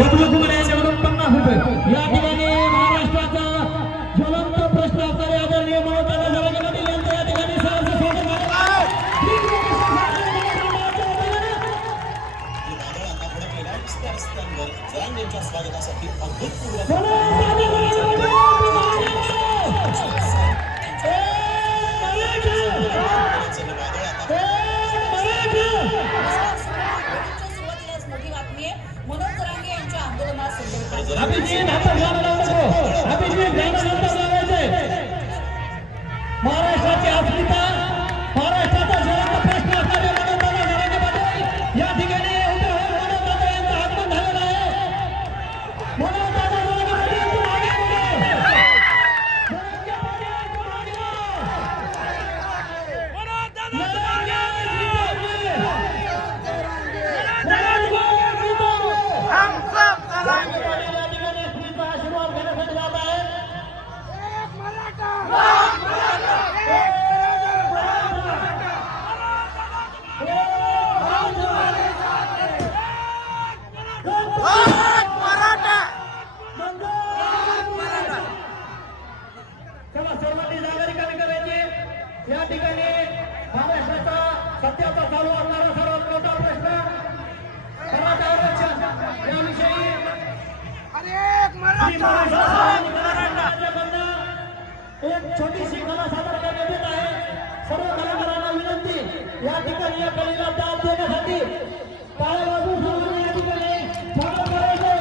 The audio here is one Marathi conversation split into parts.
बबलू कुमार यांच्याकडून 50 रुपये या ठिकाणी महाराष्ट्राचा ज्वलंत प्रश्न असणारे आदरणीय मनोज जरांगे पाटील यांचं या ठिकाणी सहर्ष स्वागत आहे। जरांगेंच्या स्वागतासाठी अभूतपूर्व मनोज जरांगे यांच्या आंदोलनासंदर्भात महाराष्ट्राची अस्मिता महाराष्ट्राचा ज्वलंत प्रश्न असणारे मनोज जरांगे पाटील या ठिकाणी उभे होऊन मनोज यांचं आगमन झालेलं आहे। मनोज जरांगे पाटील मागे आशीर्वाद घेण्यासाठी जात आहे। चला सर्वांनी नागरिकांनी करायचे या ठिकाणी महाराष्ट्राचा सध्याचा चालू असणारा सर्वात मोठा प्रश्न मराठा आरक्षण याविषयी एक छोटीशी कला सादर करण्यात येत आहे। सर्व कलाकारांना विनंती या ठिकाणी या कलेला दाद देण्यासाठी टाळ्या वाजवून सर्वांनी या ठिकाणी स्वागत करायचे।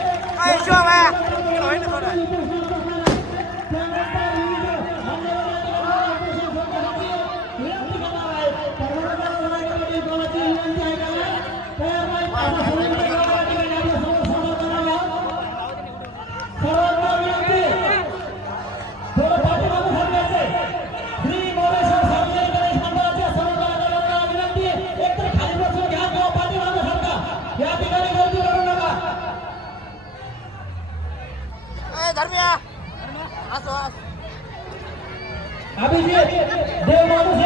अभिजित देव माणूस